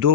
2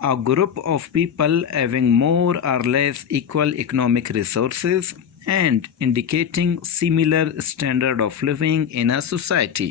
a group of people having more or less equal economic resources and indicating similar standard of living in a society।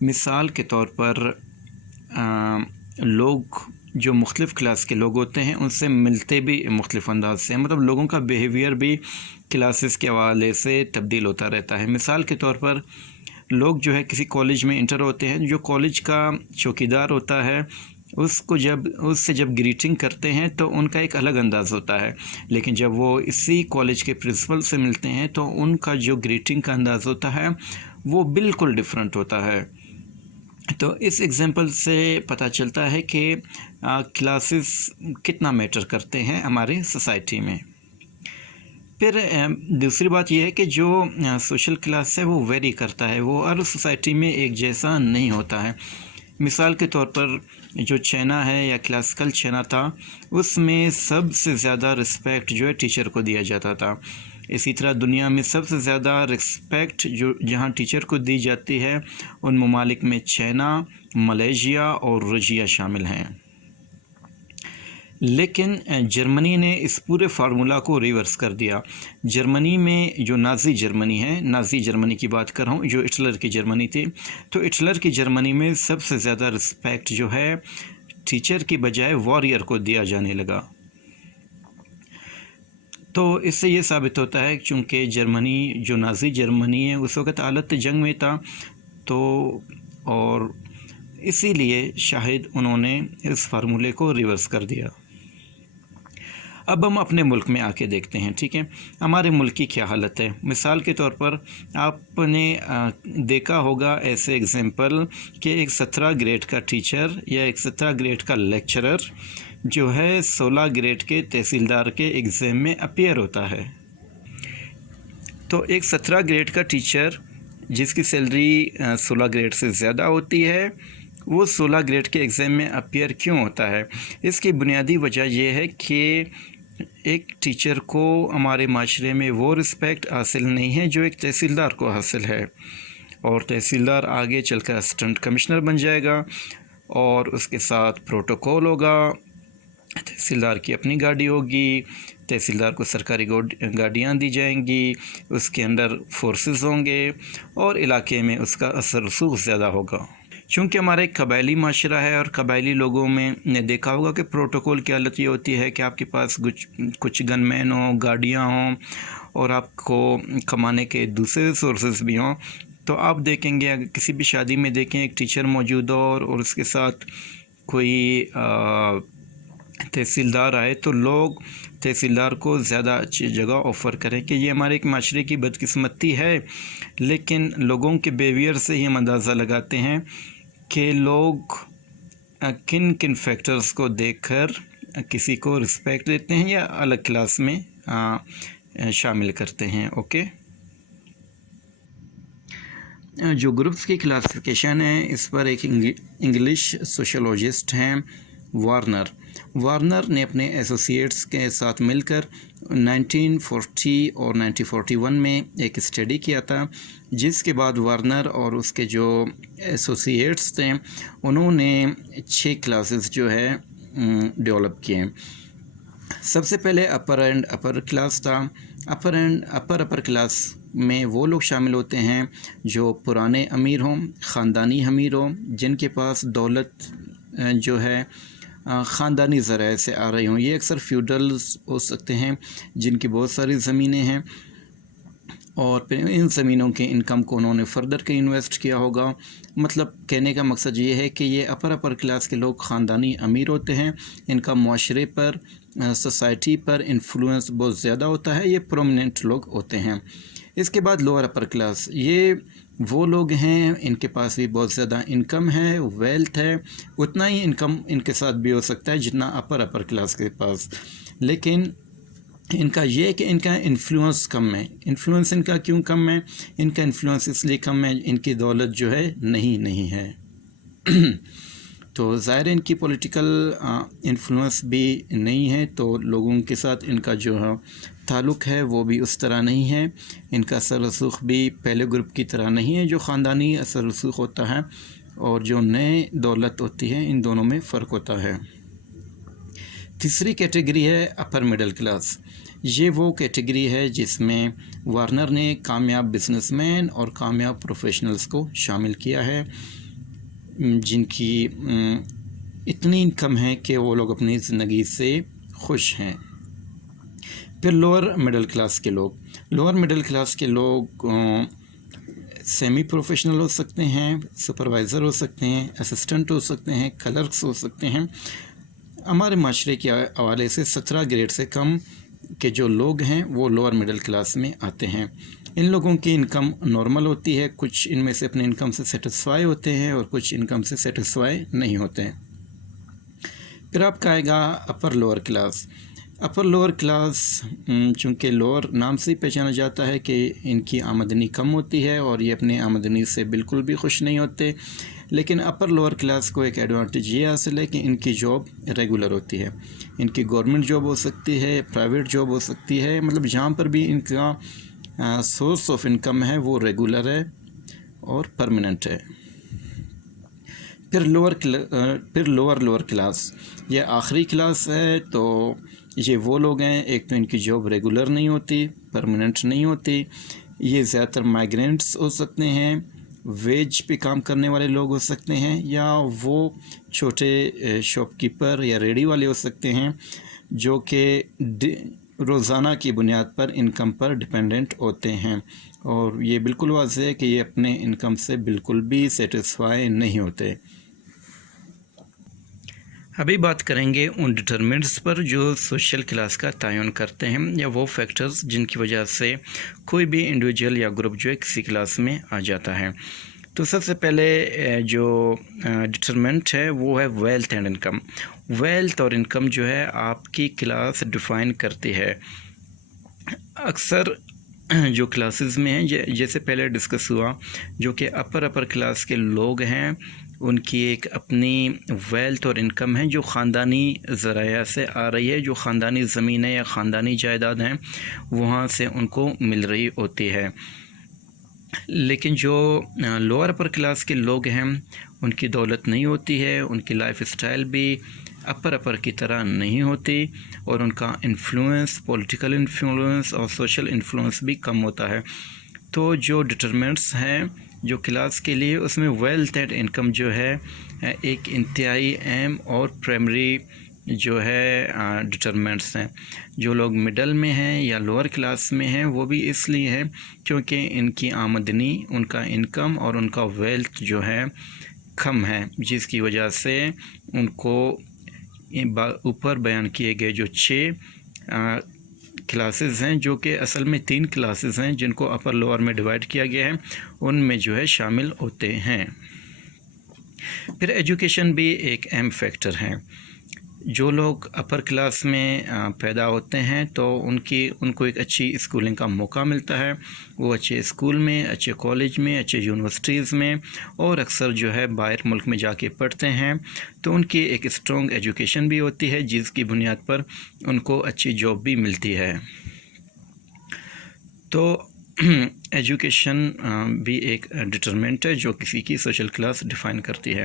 مثال کے طور پر لوگ جو مختلف class کے لوگ ہوتے ہیں ان سے ملتے بھی مختلف انداز سے ہیں، مطلب لوگوں کا بیہیویئر بھی کلاسز کے حوالے سے تبدیل ہوتا رہتا ہے۔ مثال کے طور پر لوگ جو ہے کسی کالج میں انٹر ہوتے ہیں، جو کالج کا چوکیدار ہوتا ہے اس سے جب گریٹنگ کرتے ہیں تو ان کا ایک الگ انداز ہوتا ہے، لیکن جب وہ اسی کالج کے پرنسپل سے ملتے ہیں تو ان کا جو گریٹنگ کا انداز ہوتا ہے وہ بالکل ڈیفرنٹ ہوتا ہے۔ تو اس ایگزامپل سے پتہ چلتا ہے کہ کلاسز کتنا میٹر کرتے ہیں ہماری سوسائٹی میں۔ پھر دوسری بات یہ ہے کہ جو سوشل کلاس ہے وہ ویری کرتا ہے، وہ ہر سوسائٹی میں ایک جیسا نہیں ہوتا ہے۔ مثال کے طور پر جو چائنا ہے یا کلاسیکل چائنا تھا، اس میں سب سے زیادہ رسپیکٹ جو ہے ٹیچر کو دیا جاتا تھا۔ اسی طرح دنیا میں سب سے زیادہ رسپیکٹ جو جہاں ٹیچر کو دی جاتی ہے ان ممالک میں چائنا، ملیشیا اور روسیا شامل ہیں۔ لیکن جرمنی نے اس پورے فارمولا کو ریورس کر دیا۔ جرمنی میں جو نازی جرمنی ہے، نازی جرمنی کی بات کر رہا ہوں، جو ہٹلر کی جرمنی تھی، تو ہٹلر کی جرمنی میں سب سے زیادہ رسپیکٹ جو ہے ٹیچر کی بجائے واریر کو دیا جانے لگا۔ تو اس سے یہ ثابت ہوتا ہے چونکہ جرمنی جو نازی جرمنی ہے اس وقت حالت جنگ میں تھا، تو اور اسی لیے شاید انہوں نے اس فارمولے کو ریورس کر دیا۔ اب ہم اپنے ملک میں آ کے دیکھتے ہیں، ٹھیک ہے، ہمارے ملک کی کیا حالت ہے۔ مثال کے طور پر آپ نے دیکھا ہوگا ایسے ایگزامپل کہ ایک 17 گریڈ کا ٹیچر یا ایک 17 گریڈ کا لیکچرر جو ہے 16 گریڈ کے تحصیلدار کے ایگزام میں اپیئر ہوتا ہے۔ تو ایک 17 گریڈ کا ٹیچر جس کی سیلری 16 گریڈ سے زیادہ ہوتی ہے، وہ 16 گریڈ کے ایگزام میں اپیئر کیوں ہوتا ہے؟ اس کی بنیادی وجہ یہ ہے کہ ایک ٹیچر کو ہمارے معاشرے میں وہ رسپیکٹ حاصل نہیں ہے جو ایک تحصیلدار کو حاصل ہے، اور تحصیلدار آگے چل کر اسسٹنٹ کمشنر بن جائے گا اور اس کے ساتھ پروٹوکول ہوگا، تحصیلدار کی اپنی گاڑی ہوگی، تحصیلدار کو سرکاری گاڑیاں دی جائیں گی، اس کے اندر فورسز ہوں گے اور علاقے میں اس کا اثر رسوخ زیادہ ہوگا۔ چونکہ ہمارا ایک قبائلی معاشرہ ہے اور قبائلی لوگوں میں نے دیکھا ہوگا کہ پروٹوکول کی حالت یہ ہوتی ہے کہ آپ کے پاس کچھ گن مین ہوں، گاڑیاں ہوں اور آپ کو کمانے کے دوسرے سورسز بھی ہوں۔ تو آپ دیکھیں گے اگر کسی بھی شادی میں دیکھیں ایک ٹیچر موجود ہو اور اس کے ساتھ کوئی تحصیلدار آئے تو لوگ تحصیلدار کو زیادہ اچھی جگہ آفر کریں کہ یہ ہمارے ایک معاشرے کی بدقسمتی ہے، لیکن لوگوں کے بیہیویئر سے ہی ہم اندازہ لگاتے ہیں کہ لوگ کن کن فیکٹرز کو دیکھ کر کسی کو رسپیکٹ دیتے ہیں یا الگ کلاس میں شامل کرتے ہیں۔ اوکے، جو گروپس کی کلاسیفیکیشن ہے اس پر ایک انگلش سوشولوجسٹ ہیں وارنر نے اپنے ایسوسیٹس کے ساتھ مل کر 1940 اور 1941 میں ایک اسٹڈی کیا تھا، جس کے بعد وارنر اور اس کے جو ایسوسیٹس تھے انہوں نے 6 کلاسز جو ہے ڈیولپ کیے۔ سب سے پہلے اپر کلاس تھا۔ اپر کلاس میں وہ لوگ شامل ہوتے ہیں جو پرانے امیر ہوں، خاندانی امیر ہوں، جن کے پاس دولت جو ہے خاندانی ذرائع سے آ رہی ہوں۔ یہ اکثر فیوڈلز ہو سکتے ہیں جن کی بہت ساری زمینیں ہیں اور پھر ان زمینوں کے انکم کو انہوں نے فردر کے انویسٹ کیا ہوگا۔ مطلب کہنے کا مقصد یہ ہے کہ یہ اپر کلاس کے لوگ خاندانی امیر ہوتے ہیں، ان کا معاشرے پر، سوسائٹی پر انفلوئنس بہت زیادہ ہوتا ہے، یہ پرومیننٹ لوگ ہوتے ہیں۔ اس کے بعد لوور اپر کلاس، یہ وہ لوگ ہیں ان کے پاس بھی بہت زیادہ انکم ہے، ویلتھ ہے، اتنا ہی انکم ان کے ساتھ بھی ہو سکتا ہے جتنا اپر کلاس کے پاس، لیکن ان کا یہ کہ ان کا انفلوئنس کم ہے۔ انفلوئنس ان کا کیوں کم ہے؟ ان کا انفلوئنس اس لیے کم ہے ان کی دولت جو ہے نہیں ہے تو ظاہر ان کی پولیٹیکل انفلوئنس بھی نہیں ہے، تو لوگوں کے ساتھ ان کا جو تعلق ہے وہ بھی اس طرح نہیں ہے، ان کا اثر رسوخ بھی پہلے گروپ کی طرح نہیں ہے جو خاندانی اثر رسوخ ہوتا ہے اور جو نئے دولت ہوتی ہے، ان دونوں میں فرق ہوتا ہے۔ تیسری کیٹیگری ہے اپر مڈل کلاس۔ یہ وہ کیٹیگری ہے جس میں وارنر نے کامیاب بزنس مین اور کامیاب پروفیشنلز کو شامل کیا ہے۔ جن کی اتنی انکم ہے کہ وہ لوگ اپنی زندگی سے خوش ہیں۔ پھر لوور مڈل کلاس کے لوگ سیمی پروفیشنل ہو سکتے ہیں، سپروائزر ہو سکتے ہیں، اسسٹنٹ ہو سکتے ہیں، کلرکس ہو سکتے ہیں۔ ہمارے معاشرے کے حوالے سے 17 گریڈ سے کم کے جو لوگ ہیں وہ لوور مڈل کلاس میں آتے ہیں۔ ان لوگوں کی انکم نارمل ہوتی ہے، کچھ ان میں سے اپنے انکم سے سیٹسفائی ہوتے ہیں اور کچھ انکم سے سیٹسفائی نہیں ہوتے ہیں۔ پھر آپ کا آئے گا اپر لوور کلاس، چونکہ لوور نام سے ہی پہچانا جاتا ہے کہ ان کی آمدنی کم ہوتی ہے اور یہ اپنی آمدنی سے بالکل بھی خوش نہیں ہوتے، لیکن اپر لوور کلاس کو ایک ایڈوانٹیج یہ حاصل ہے کہ ان کی جاب ریگولر ہوتی ہے۔ ان کی گورنمنٹ جاب ہو سکتی ہے، پرائیویٹ جاب ہو سکتی ہے، مطلب جہاں پر بھی ان کا سورس آف انکم ہے وہ ریگولر ہے اور پرماننٹ ہے۔ پھر لوور کلاس، یہ آخری کلاس ہے، تو یہ وہ لوگ ہیں، ایک تو ان کی جاب ریگولر نہیں ہوتی، پرماننٹ نہیں ہوتی، یہ زیادہ تر مائیگرینٹس ہو سکتے ہیں، ویج پہ کام کرنے والے لوگ ہو سکتے ہیں، یا وہ چھوٹے شاپ کیپر یا ریڈی والے ہو سکتے ہیں جو کہ روزانہ کی بنیاد پر انکم پر ڈپینڈنٹ ہوتے ہیں، اور یہ بالکل واضح ہے کہ یہ اپنے انکم سے بالکل بھی سیٹسفائی نہیں ہوتے۔ ابھی بات کریں گے ان ڈٹرمنٹس پر جو سوشل کلاس کا تعین کرتے ہیں، یا وہ فیکٹرز جن کی وجہ سے کوئی بھی انڈیویجول یا گروپ جو ہے کسی کلاس میں آ جاتا ہے۔ تو سب سے پہلے جو ڈٹرمنٹ ہے وہ ہے ویلتھ اینڈ انکم۔ ویلتھ اور انکم جو ہے آپ کی کلاس ڈیفائن کرتی ہے۔ اکثر جو کلاسز میں ہیں، جیسے پہلے ڈسکس ہوا، جو کہ اپر کلاس کے لوگ ہیں، ان کی ایک اپنی ویلتھ اور انکم ہے جو خاندانی ذرائع سے آ رہی ہے، جو خاندانی زمینیں یا خاندانی جائیداد ہیں وہاں سے ان کو مل رہی ہوتی ہے۔ لیکن جو لوور اپر کلاس کے لوگ ہیں ان کی دولت نہیں ہوتی ہے، ان کی لائف اسٹائل بھی اپر کی طرح نہیں ہوتی، اور ان کا انفلوئنس، پولیٹیکل انفلوئنس اور سوشل انفلوئنس بھی کم ہوتا ہے۔ تو جو ڈٹرمنٹس ہیں جو کلاس کے لیے، اس میں ویلتھ اینڈ انکم جو ہے ایک انتہائی اہم اور پرائمری جو ہے ڈٹرمنٹس ہیں۔ جو لوگ مڈل میں ہیں یا لوور کلاس میں ہیں وہ بھی اس لیے ہے کیونکہ ان کی آمدنی، ان کا انکم اور ان کا ویلتھ جو ہے کم ہے، جس کی وجہ سے ان کو اوپر بیان کیے گئے جو 6 کلاسز ہیں، جو کہ اصل میں 3 کلاسز ہیں جن کو اپر لوور میں ڈیوائڈ کیا گیا ہے، ان میں جو ہے شامل ہوتے ہیں۔ پھر ایجوکیشن بھی ایک اہم فیکٹر ہے۔ جو لوگ اپر کلاس میں پیدا ہوتے ہیں تو ان کو ایک اچھی اسکولنگ کا موقع ملتا ہے، وہ اچھے اسکول میں، اچھے کالج میں، اچھے یونیورسٹیز میں، اور اکثر جو ہے باہر ملک میں جا کے پڑھتے ہیں، تو ان کی ایک اسٹرانگ ایجوکیشن بھی ہوتی ہے جس کی بنیاد پر ان کو اچھی جاب بھی ملتی ہے۔ تو ایجوکیشن بھی ایک ڈٹرمنٹ ہے جو کسی کی سوشل کلاس ڈیفائن کرتی ہے۔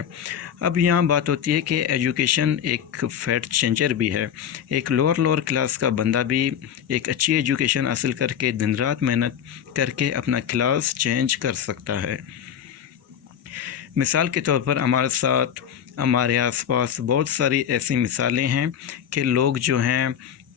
اب یہاں بات ہوتی ہے کہ ایجوکیشن ایک فیٹ چینجر بھی ہے۔ ایک لوور کلاس کا بندہ بھی ایک اچھی ایجوکیشن حاصل کر کے دن رات محنت کر کے اپنا کلاس چینج کر سکتا ہے۔ مثال کے طور پر ہمارے آس پاس بہت ساری ایسی مثالیں ہیں کہ لوگ جو ہیں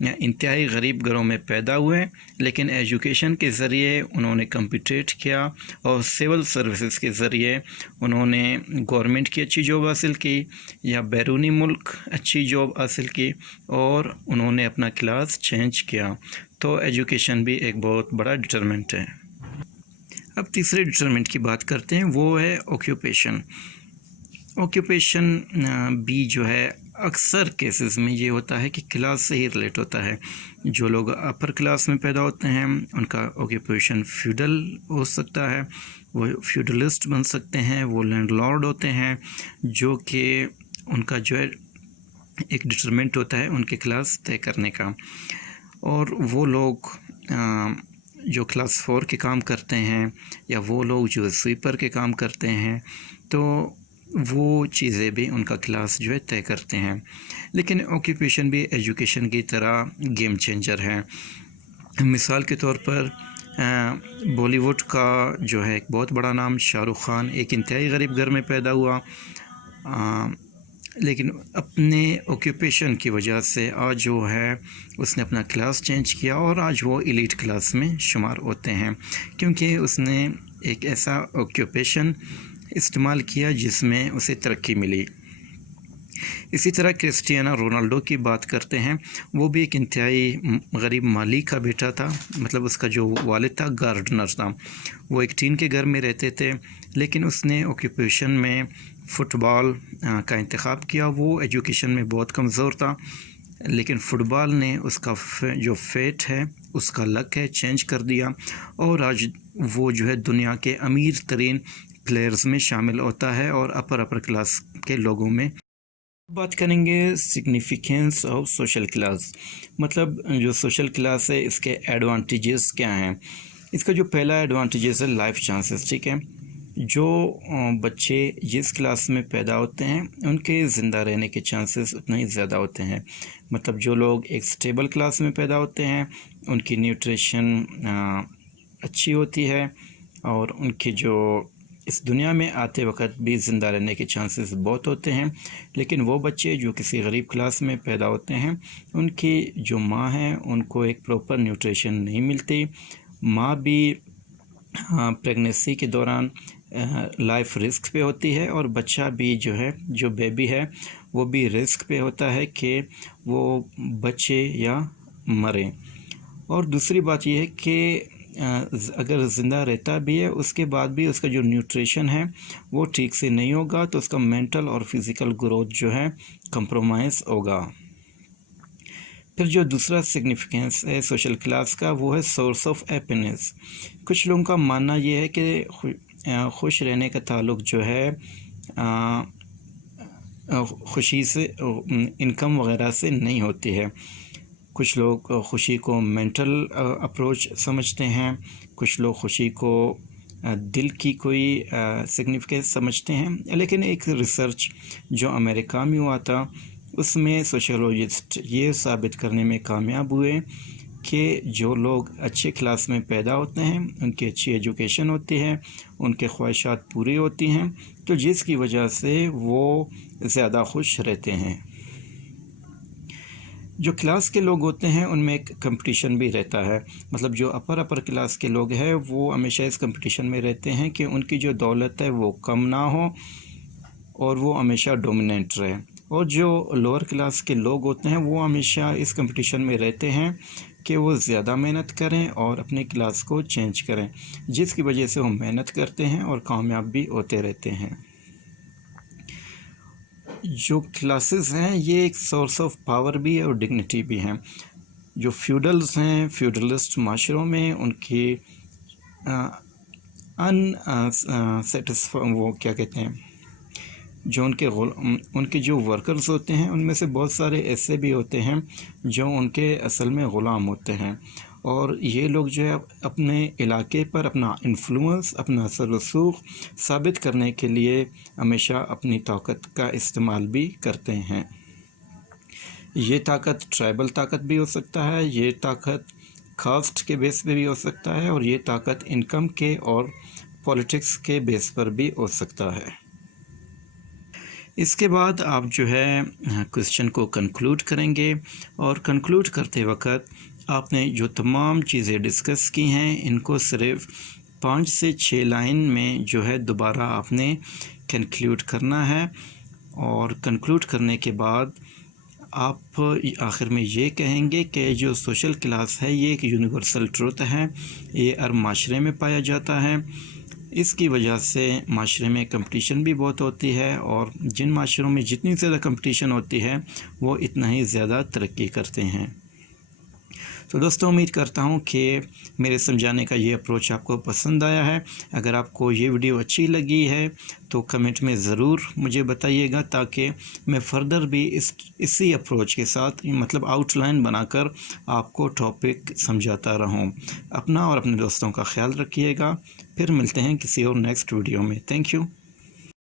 انتہائی غریب گھروں میں پیدا ہوئے، لیکن ایجوکیشن کے ذریعے انہوں نے کمپیٹیٹ کیا اور سول سروسز کے ذریعے انہوں نے گورنمنٹ کی اچھی جاب حاصل کی یا بیرونی ملک اچھی جاب حاصل کی، اور انہوں نے اپنا کلاس چینج کیا۔ تو ایجوکیشن بھی ایک بہت بڑا ڈٹرمنٹ ہے۔ اب تیسرے ڈٹرمنٹ کی بات کرتے ہیں، وہ ہے آکیوپیشن۔ آکیوپیشن بھی جو ہے اکثر کیسز میں یہ ہوتا ہے کہ کلاس سے ہی ریلیٹ ہوتا ہے۔ جو لوگ اپر کلاس میں پیدا ہوتے ہیں ان کا آکیوپیشن فیوڈل ہو سکتا ہے، وہ فیوڈلسٹ بن سکتے ہیں، وہ لینڈ لارڈ ہوتے ہیں، جو کہ ان کا جو ہے ایک ڈٹرمنٹ ہوتا ہے ان کے کلاس طے کرنے کا۔ اور وہ لوگ جو کلاس 4 کے کام کرتے ہیں یا وہ لوگ جو سویپر کے کام کرتے ہیں، تو وہ چیزیں بھی ان کا کلاس جو ہے طے کرتے ہیں۔ لیکن آکیوپیشن بھی ایجوکیشن کی طرح گیم چینجر ہے۔ مثال کے طور پر بالی ووڈ کا جو ہے ایک بہت بڑا نام شاہ رخ خان ایک انتہائی غریب گھر میں پیدا ہوا، لیکن اپنے آکیوپیشن کی وجہ سے آج جو ہے اس نے اپنا کلاس چینج کیا اور آج وہ ایلیٹ کلاس میں شمار ہوتے ہیں، کیونکہ اس نے ایک ایسا آکیوپیشن استعمال کیا جس میں اسے ترقی ملی۔ اسی طرح کرسٹیانو رونالڈو کی بات کرتے ہیں، وہ بھی ایک انتہائی غریب مالی کا بیٹا تھا، مطلب اس کا جو والد تھا گارڈنر تھا، وہ ایک ٹین کے گھر میں رہتے تھے، لیکن اس نے آکیوپیشن میں فٹ بال کا انتخاب کیا۔ وہ ایجوکیشن میں بہت کمزور تھا، لیکن فٹ بال نے اس کا جو فیٹ ہے، اس کا لک ہے، چینج کر دیا، اور آج وہ جو ہے دنیا کے امیر ترین پلیئرز میں شامل ہوتا ہے اور اپر کلاس کے لوگوں میں۔ بات کریں گے سگنیفیکنس آف سوشل کلاس، مطلب جو سوشل کلاس ہے اس کے ایڈوانٹیجز کیا ہیں۔ اس کا جو پہلا ایڈوانٹیجز ہے لائف چانسز، ٹھیک ہے۔ جو بچے جس کلاس میں پیدا ہوتے ہیں ان کے زندہ رہنے کے چانسز اتنے ہی زیادہ ہوتے ہیں، مطلب جو لوگ ایک سٹیبل کلاس میں پیدا ہوتے ہیں ان کی نیوٹریشن اچھی ہوتی ہے، اور ان کی جو اس دنیا میں آتے وقت بھی زندہ رہنے کے چانسز بہت ہوتے ہیں۔ لیکن وہ بچے جو کسی غریب کلاس میں پیدا ہوتے ہیں ان کی جو ماں ہیں ان کو ایک پراپر نیوٹریشن نہیں ملتی، ماں بھی پریگنیسی کے دوران لائف رسک پہ ہوتی ہے، اور بچہ بھی جو ہے، جو بیبی ہے وہ بھی رسک پہ ہوتا ہے کہ وہ بچے یا مرے۔ اور دوسری بات یہ ہے کہ اگر زندہ رہتا بھی ہے اس کے بعد بھی اس کا جو نیوٹریشن ہے وہ ٹھیک سے نہیں ہوگا، تو اس کا مینٹل اور فزیکل گروتھ جو ہے کمپرومائز ہوگا۔ پھر جو دوسرا سگنیفیکنس ہے سوشل کلاس کا وہ ہے سورس آف ہیپینس۔ کچھ لوگوں کا ماننا یہ ہے کہ خوش رہنے کا تعلق جو ہے خوشی سے، انکم وغیرہ سے نہیں ہوتی ہے۔ کچھ لوگ خوشی کو مینٹل اپروچ سمجھتے ہیں، کچھ لوگ خوشی کو دل کی کوئی سگنیفیکنس سمجھتے ہیں، لیکن ایک ریسرچ جو امریکہ میں ہوا تھا اس میں سوشیولوجسٹ یہ ثابت کرنے میں کامیاب ہوئے کہ جو لوگ اچھے کلاس میں پیدا ہوتے ہیں ان کی اچھی ایجوکیشن ہوتی ہے، ان کے خواہشات پوری ہوتی ہیں، تو جس کی وجہ سے وہ زیادہ خوش رہتے ہیں۔ جو کلاس کے لوگ ہوتے ہیں ان میں ایک کمپٹیشن بھی رہتا ہے، مطلب جو اپر کلاس کے لوگ ہیں وہ ہمیشہ اس کمپٹیشن میں رہتے ہیں کہ ان کی جو دولت ہے وہ کم نہ ہو اور وہ ہمیشہ ڈومیننٹ رہے، اور جو لوور کلاس کے لوگ ہوتے ہیں وہ ہمیشہ اس کمپٹیشن میں رہتے ہیں کہ وہ زیادہ محنت کریں اور اپنے کلاس کو چینج کریں، جس کی وجہ سے وہ محنت کرتے ہیں اور کامیاب بھی ہوتے رہتے ہیں۔ جو کلاسز ہیں یہ ایک سورس آف پاور بھی ہے اور ڈگنیٹی بھی ہیں۔ جو فیوڈلز ہیں، فیوڈلسٹ معاشروں میں ان کی وہ کیا کہتے ہیں، جو ان کے جو ورکرز ہوتے ہیں ان میں سے بہت سارے ایسے بھی ہوتے ہیں جو ان کے اصل میں غلام ہوتے ہیں، اور یہ لوگ جو ہے اپنے علاقے پر اپنا انفلوئنس، اپنا اثر رسوخ ثابت کرنے کے لیے ہمیشہ اپنی طاقت کا استعمال بھی کرتے ہیں۔ یہ طاقت ٹرائبل طاقت بھی ہو سکتا ہے، یہ طاقت کاسٹ کے بیس پہ بھی ہو سکتا ہے، اور یہ طاقت انکم کے اور پولیٹکس کے بیس پر بھی ہو سکتا ہے۔ اس کے بعد آپ جو ہے کوسچن کو کنکلوڈ کریں گے، اور کنکلوڈ کرتے وقت آپ نے جو تمام چیزیں ڈسکس کی ہیں ان کو صرف 5 سے 6 لائن میں جو ہے دوبارہ آپ نے کنکلوڈ کرنا ہے، اور کنکلوڈ کرنے کے بعد آپ آخر میں یہ کہیں گے کہ جو سوشل کلاس ہے یہ ایک یونیورسل ٹروتھ ہے، یہ ہر معاشرے میں پایا جاتا ہے، اس کی وجہ سے معاشرے میں کمپٹیشن بھی بہت ہوتی ہے، اور جن معاشروں میں جتنی زیادہ کمپٹیشن ہوتی ہے وہ اتنا ہی زیادہ ترقی کرتے ہیں۔ تو دوستوں امید کرتا ہوں کہ میرے سمجھانے کا یہ اپروچ آپ کو پسند آیا ہے۔ اگر آپ کو یہ ویڈیو اچھی لگی ہے تو کمنٹ میں ضرور مجھے بتائیے گا، تاکہ میں فردر بھی اسی اپروچ کے ساتھ مطلب آؤٹ لائن بنا کر آپ کو ٹاپک سمجھاتا رہوں۔ اپنا اور اپنے دوستوں کا خیال رکھیے گا، پھر ملتے ہیں کسی اور نیکسٹ ویڈیو میں۔ Thank you.